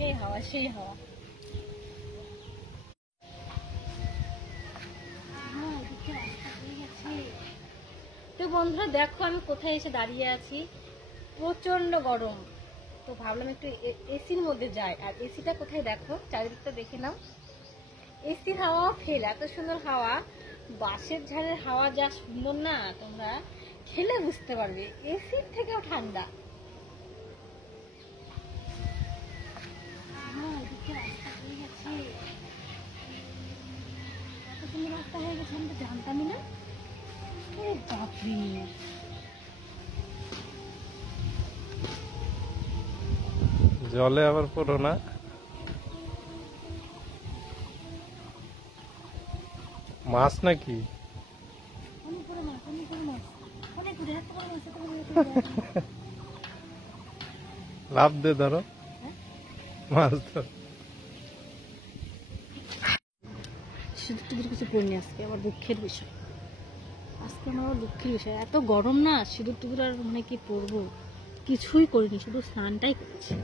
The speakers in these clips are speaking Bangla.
সেই হাওয়া সেই হাওয়া। তো বন্ধুরা দেখো আমি কোথায় এসে দাঁড়িয়ে আছি, প্রচন্ড গরম। তো ভাবলাম একটু এসির মধ্যে যাই। আর এসিটা কোথায় দেখো, চারিদিকটা দেখে নাও। এসির হাওয়া ফেল, এত সুন্দর হাওয়া। বাঁশের ঝাড়ের হাওয়া যা সুন্দর না, তোমরা খেলে বুঝতে পারবে, এসির থেকেও ঠান্ডা। এত সুন্দর রাস্তা হয়ে গেছে, আমি তো জানতামই না। বাপরে, জলে আবার পড়ো না। মাছ নাকি? অনেক বড় মাছ, অনেক বড় মাছ, অনেক দূরে, এত বড় মাছ, এত বড় মাছ। লাভ দে ধরো, মাছ ধরো। সিঁদুর টিঁদুর কিছু পড়িনি আজকে, আবার দুঃখের বিষয়। আজকে আমার আবার দুঃখের বিষয়, এত গরম না, সিঁদুর টিঁদুর আর মানে কি পরবো, কিছুই করিনি, শুধু স্নানটাই করেছি।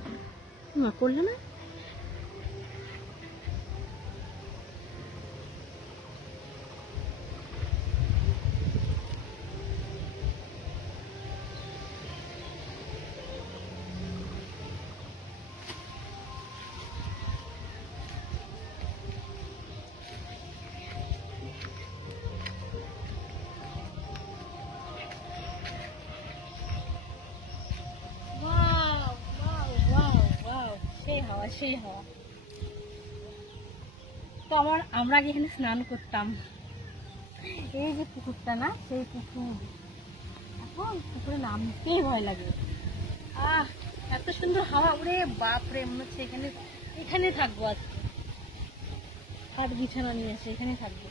মা করলে না? ওয়াও ওয়াও ওয়াও ওয়াও, সেই হাওয়া সেই হাওয়া। তো আমরা আগে এখানে স্নান করতাম, এই যে পুকুরটা না, সেই পুকুর। এখন পুকুরে নামতেই ভয় লাগে। আহ, এত সুন্দর হাওয়া, ওরে বাপরে, মনে হচ্ছে এখানে এখানে থাকবো আজকে। খাট বিছানা নিয়ে এসে এখানে থাকবো।